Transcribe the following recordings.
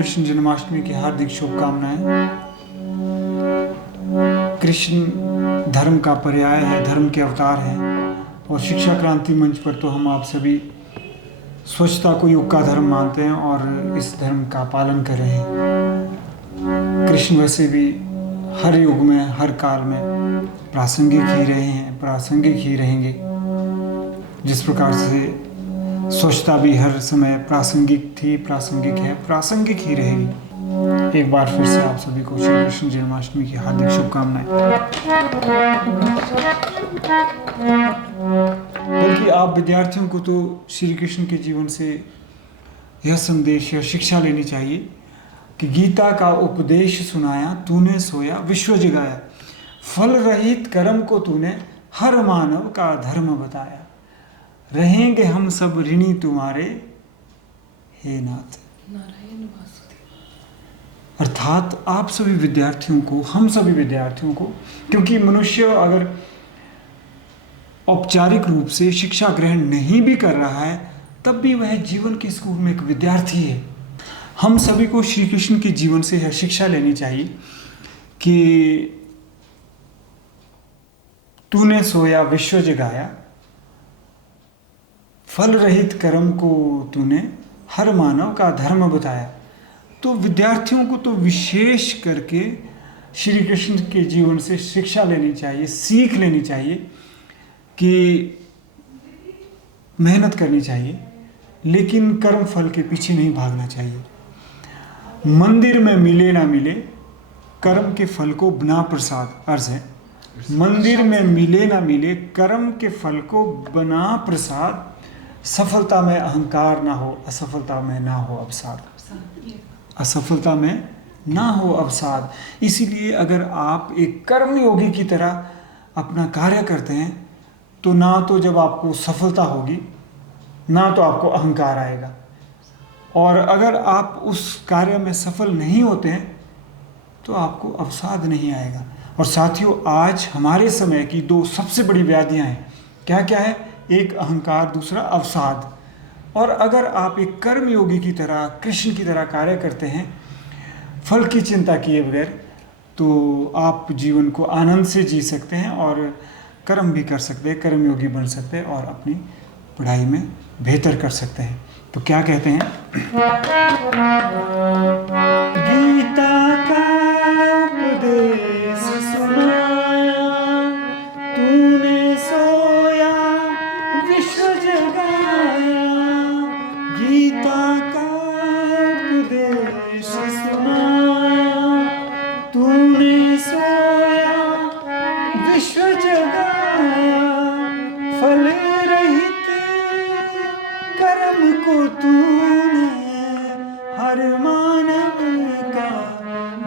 कृष्ण जन्माष्टमी की हार्दिक शुभकामनाएं। कृष्ण धर्म का पर्याय है, धर्म के अवतार हैं और शिक्षा क्रांति मंच पर तो हम आप सभी स्वच्छता को योग का धर्म मानते हैं और इस धर्म का पालन कर रहे हैं। कृष्ण वैसे भी हर युग में, हर काल में प्रासंगिक ही रहे हैं, प्रासंगिक ही रहेंगे। जिस प्रकार से स्वच्छता भी हर समय प्रासंगिक थी, प्रासंगिक है, प्रासंगिक ही रहेगी। एक बार फिर से आप सभी को श्री कृष्ण जन्माष्टमी की हार्दिक शुभकामनाएं। बल्कि आप विद्यार्थियों को तो श्री कृष्ण के जीवन से यह संदेश या शिक्षा लेनी चाहिए कि गीता का उपदेश सुनाया तूने, सोया विश्व जगाया, फल रहित कर्म को तूने हर मानव का धर्म बताया, रहेंगे हम सब ऋणी तुम्हारे हे नाथ। अर्थात आप सभी विद्यार्थियों को, हम सभी विद्यार्थियों को, क्योंकि मनुष्य अगर औपचारिक रूप से शिक्षा ग्रहण नहीं भी कर रहा है तब भी वह जीवन के स्कूल में एक विद्यार्थी है। हम सभी को श्री कृष्ण के जीवन से यह शिक्षा लेनी चाहिए कि तूने सोया विश्व जगाया, फल रहित कर्म को तूने हर मानव का धर्म बताया। तो विद्यार्थियों को तो विशेष करके श्री कृष्ण के जीवन से शिक्षा लेनी चाहिए, सीख लेनी चाहिए कि मेहनत करनी चाहिए लेकिन कर्म फल के पीछे नहीं भागना चाहिए। मंदिर में मिले ना मिले कर्म के फल को बिना प्रसाद, अर्ज है मंदिर में मिले ना मिले कर्म के फल को बिना प्रसाद, सफलता में अहंकार ना हो, असफलता में ना हो अवसाद, असफलता में ना हो अवसाद। इसीलिए अगर आप एक कर्मयोगी की तरह अपना कार्य करते हैं तो ना तो जब आपको सफलता होगी ना तो आपको अहंकार आएगा, और अगर आप उस कार्य में सफल नहीं होते हैं तो आपको अवसाद नहीं आएगा। और साथियों, आज हमारे समय की दो सबसे बड़ी व्याधियां हैं। क्या क्या है? एक अहंकार, दूसरा अवसाद। और अगर आप एक कर्मयोगी की तरह, कृष्ण की तरह कार्य करते हैं फल की चिंता किए बगैर, तो आप जीवन को आनंद से जी सकते हैं और कर्म भी कर सकते हैं, कर्मयोगी बन सकते हैं और अपनी पढ़ाई में बेहतर कर सकते हैं। तो क्या कहते हैं? गीता का उपदेश सुनाया तूने, सोया विश्व जगाया। गीता का उपदेश सुनाया तूने, सोया विश्व जगाया, फल रहित कर्म को तूने हर मानव का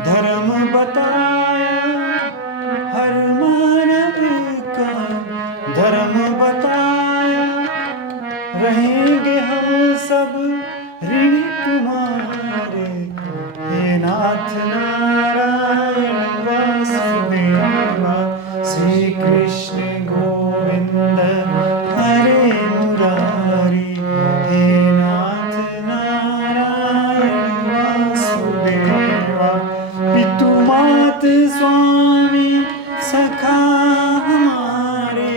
धर्म बताया, हर मानव का धर्म बताया, रहेंगे हम सब ऋणी तुम्हारे हे नाथ नारायण वासुदेवा। श्री कृष्ण गोविंद हरे मुरारी, हे नाथ नारायण वासुदेवा। पितु मात स्वामी सखा हमारे,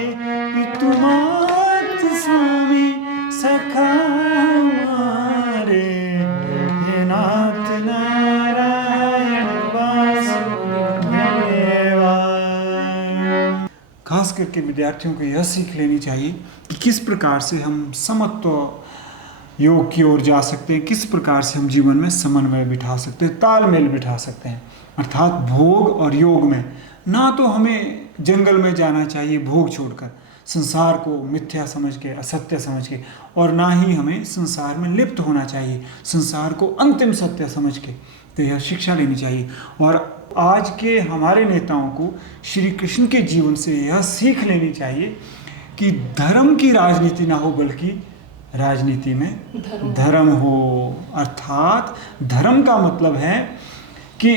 पितु मात स्वामी सखा हमारे, हे नाथ नारायण वासुदेवा। खास करके विद्यार्थियों को यह सीख लेनी चाहिए कि किस प्रकार से हम समत्व योग की ओर जा सकते हैं, किस प्रकार से हम जीवन में समन्वय बिठा सकते हैं, तालमेल बिठा सकते हैं। अर्थात भोग और योग में ना तो हमें जंगल में जाना चाहिए भोग छोड़कर, संसार को मिथ्या समझ के, असत्य समझ के, और ना ही हमें संसार में लिप्त होना चाहिए संसार को अंतिम सत्य समझ के। तो यह शिक्षा लेनी चाहिए। और आज के हमारे नेताओं को श्री कृष्ण के जीवन से यह सीख लेनी चाहिए कि धर्म की राजनीति ना हो बल्कि राजनीति में धर्म हो। अर्थात धर्म का मतलब है कि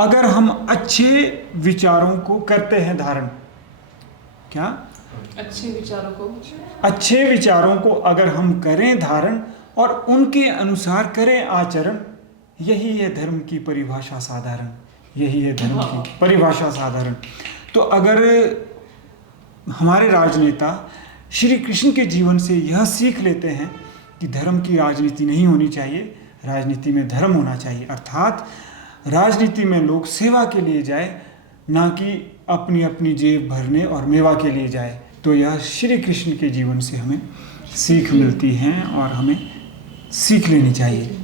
अगर हम अच्छे विचारों को करते हैं धारण, क्या अच्छे विचारों को अगर हम करें धारण और उनके अनुसार करें आचरण, यही है धर्म की परिभाषा साधारण, यही है धर्म की परिभाषा साधारण। तो अगर हमारे राजनेता श्री कृष्ण के जीवन से यह सीख लेते हैं कि धर्म की राजनीति नहीं होनी चाहिए, राजनीति में धर्म होना चाहिए, अर्थात राजनीति में लोग सेवा के लिए जाए, ना कि अपनी अपनी जेब भरने और मेवा के लिए जाए, तो यह श्री कृष्ण के जीवन से हमें सीख मिलती है और हमें सीख लेनी चाहिए।